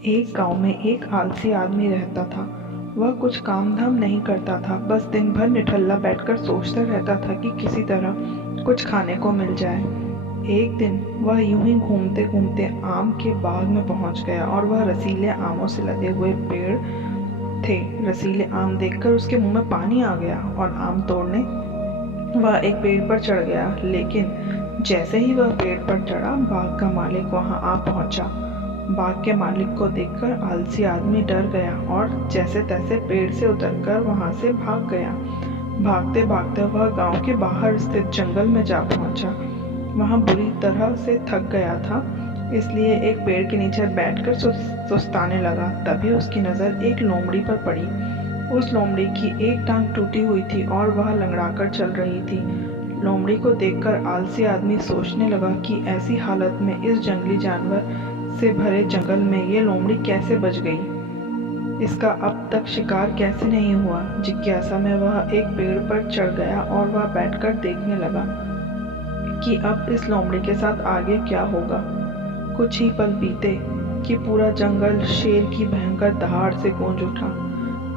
एक गांव में एक आलसी आदमी रहता था। वह कुछ काम धाम नहीं करता था, बस दिन भर निठल्ला बैठकर सोचता रहता था कि किसी तरह कुछ खाने को मिल जाए। एक दिन वह यूं ही घूमते घूमते आम के बाग में पहुंच गया और वह रसीले आमों से लदे हुए पेड़ थे। रसीले आम देखकर उसके मुंह में पानी आ गया और आम तोड़ने वह एक पेड़ पर चढ़ गया। लेकिन जैसे ही वह पेड़ पर चढ़ा, बाग का मालिक वहां आ पहुंचा। बाग के मालिक को देखकर आलसी आदमी डर गया और जैसे तैसे पेड़ से उतरकर वहां से भाग गया। भागते भागते वह गांव के बाहर स्थित जंगल में जा पहुंचा। वहां बुरी तरह से थक गया था, इसलिए एक पेड़ के नीचे बैठकर सुस्ताने लगा। तभी उसकी नज़र एक लोमड़ी पर पड़ी। उस लोमड़ी की एक टांग टूटी हुई थी और वह लंगड़ाकर चल रही थी। लोमड़ी को देखकर आलसी आदमी सोचने लगा कि ऐसी हालत में इस जंगली जानवर से भरे जंगल में ये लोमड़ी कैसे बच गई, इसका अब तक शिकार कैसे नहीं हुआ। जिज्ञासा में वह एक पेड़ पर चढ़ गया और वह बैठकर देखने लगा कि अब इस लोमड़ी के साथ आगे क्या होगा। कुछ ही पल बीते कि पूरा जंगल शेर की भयंकर दहाड़ से गूंज उठा,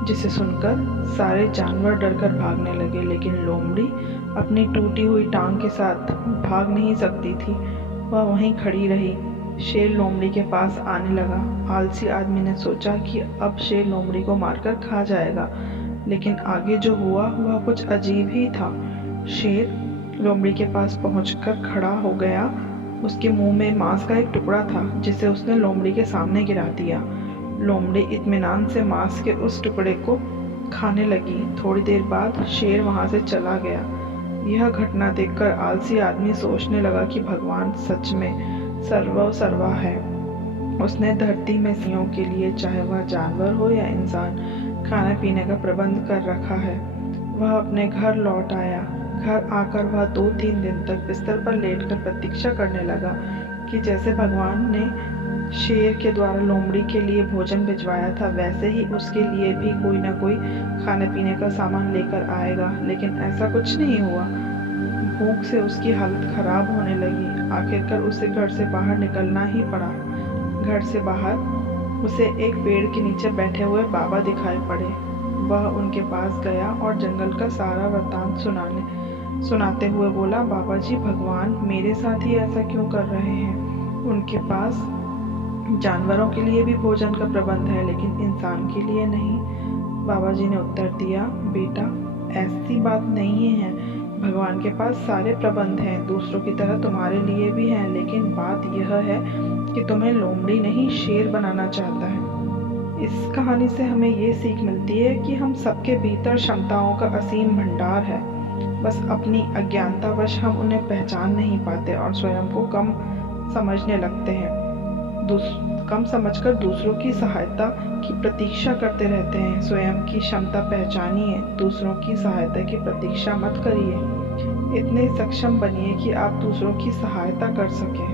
जिसे सुनकर सारे जानवर डरकर भागने लगे। लेकिन लोमड़ी अपनी टूटी हुई टांग के साथ भाग नहीं सकती थी, वह वहीं खड़ी रही। शेर लोमड़ी के पास आने लगा। आलसी आदमी ने सोचा कि अब शेर लोमड़ी को मारकर खा जाएगा, लेकिन आगे जो हुआ वह कुछ अजीब ही था। शेर लोमड़ी के पास पहुंचकर खड़ा हो गया। उसके मुंह में मांस का एक टुकड़ा था, जिसे उसने लोमड़ी के सामने गिरा दिया। लोमड़ी इत्मीनान से मांस के उस टुकड़े को खाने लगी। थोड़ी देर बाद शेर वहां से चला गया। यह घटना देखकर आलसी आदमी सोचने लगा कि भगवान सच में सर्वा है। उसने धरती में सियों के लिए, चाहे वह जानवर हो या इंसान, खाने पीने का प्रबंध कर रखा है। वह अपने घर लौट आया। घर आकर वह 2-3 दिन तक बिस्तर पर लेटकर प्रतीक्षा करने लगा कि जैसे भगवान ने शेर के द्वारा लोमड़ी के लिए भोजन भिजवाया था, वैसे ही उसके लिए भी कोई न कोई खाने पीने का सामान लेकर आएगा। लेकिन ऐसा कुछ नहीं हुआ। भूख से उसकी हालत खराब होने लगी। आखिरकार उसे घर से बाहर निकलना ही पड़ा। घर से बाहर उसे एक पेड़ के नीचे बैठे हुए बाबा दिखाई पड़े। वह उनके पास गया और जंगल का सारा वृत्तांत सुनाते हुए बोला, बाबा जी, भगवान मेरे साथ ही ऐसा क्यों कर रहे हैं? उनके पास जानवरों के लिए भी भोजन का प्रबंध है, लेकिन इंसान के लिए नहीं। बाबा जी ने उत्तर दिया, बेटा, ऐसी बात नहीं है। भगवान के पास सारे प्रबंध हैं, दूसरों की तरह तुम्हारे लिए भी हैं, लेकिन बात यह है कि तुम्हें लोमड़ी नहीं शेर बनाना चाहता है। इस कहानी से हमें ये सीख मिलती है कि हम सबके भीतर क्षमताओं का असीम भंडार है, बस अपनी अज्ञानतावश हम उन्हें पहचान नहीं पाते और स्वयं को कम समझने लगते हैं। कम समझकर दूसरों की सहायता की प्रतीक्षा करते रहते हैं। स्वयं की क्षमता पहचानिए, दूसरों की सहायता की प्रतीक्षा मत करिए। इतने सक्षम बनिए कि आप दूसरों की सहायता कर सकें।